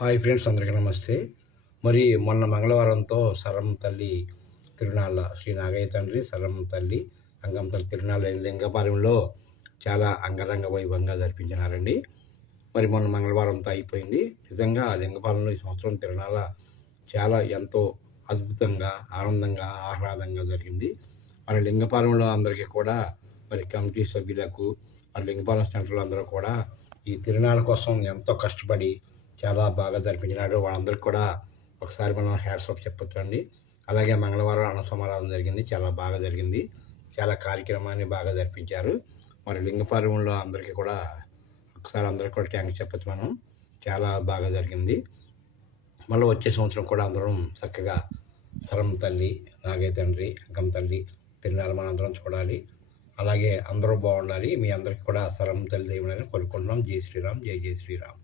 Hi friends, అందరికీ నమస్తే. మరి మొన్న మంగళవారంతో సరమ్మ తల్లి తిరునాళ్ళ శ్రీ నాగయ్య తండ్రి సరమ్మ తల్లి అంగమ్మ తల్లి తిరునాళ్ళ లింగపాలెంలో చాలా అంగరంగ వైభవంగా జరిపించినారండి. మరి మొన్న మంగళవారంతో అయిపోయింది. నిజంగా లింగపాలెంలో ఈ సంవత్సరం తిరునాళ్ళ చాలా ఎంతో అద్భుతంగా, ఆనందంగా, ఆహ్లాదంగా జరిగింది. మరి లింగపాలెంలో అందరికీ కూడా మరి కమిటీ సభ్యులకు, మరి లింగపాలెం సెంటర్లో అందరూ కూడా ఈ తిరునాళ్ళ కోసం ఎంతో కష్టపడి చాలా బాగా జరిపించినారు. వాళ్ళందరికీ కూడా ఒకసారి మనం హ్యాట్స్ ఆఫ్ చెప్పొచ్చండి. అలాగే మంగళవారం అన్న సమారాధన జరిగింది, చాలా బాగా జరిగింది. చాలా కార్యక్రమాన్ని బాగా జరిపించారు. మరి లింగపాలెంలో అందరికీ కూడా ఒకసారి అందరికీ కూడా థ్యాంక్స్ చెప్పచ్చు మనం. చాలా బాగా జరిగింది. మళ్ళీ వచ్చే సంవత్సరం కూడా అందరం చక్కగా సరమ్మ తల్లి, నాగయ్య తండ్రి, అంకమ్మ తల్లి తిరునాళ్ళ మనం అందరం చూడాలి. అలాగే అందరూ బాగుండాలి. మీ అందరికీ కూడా సరమ్మ తల్లి దైవం కోరుకుంటున్నాం. జై శ్రీరామ్, జై జై శ్రీరామ్.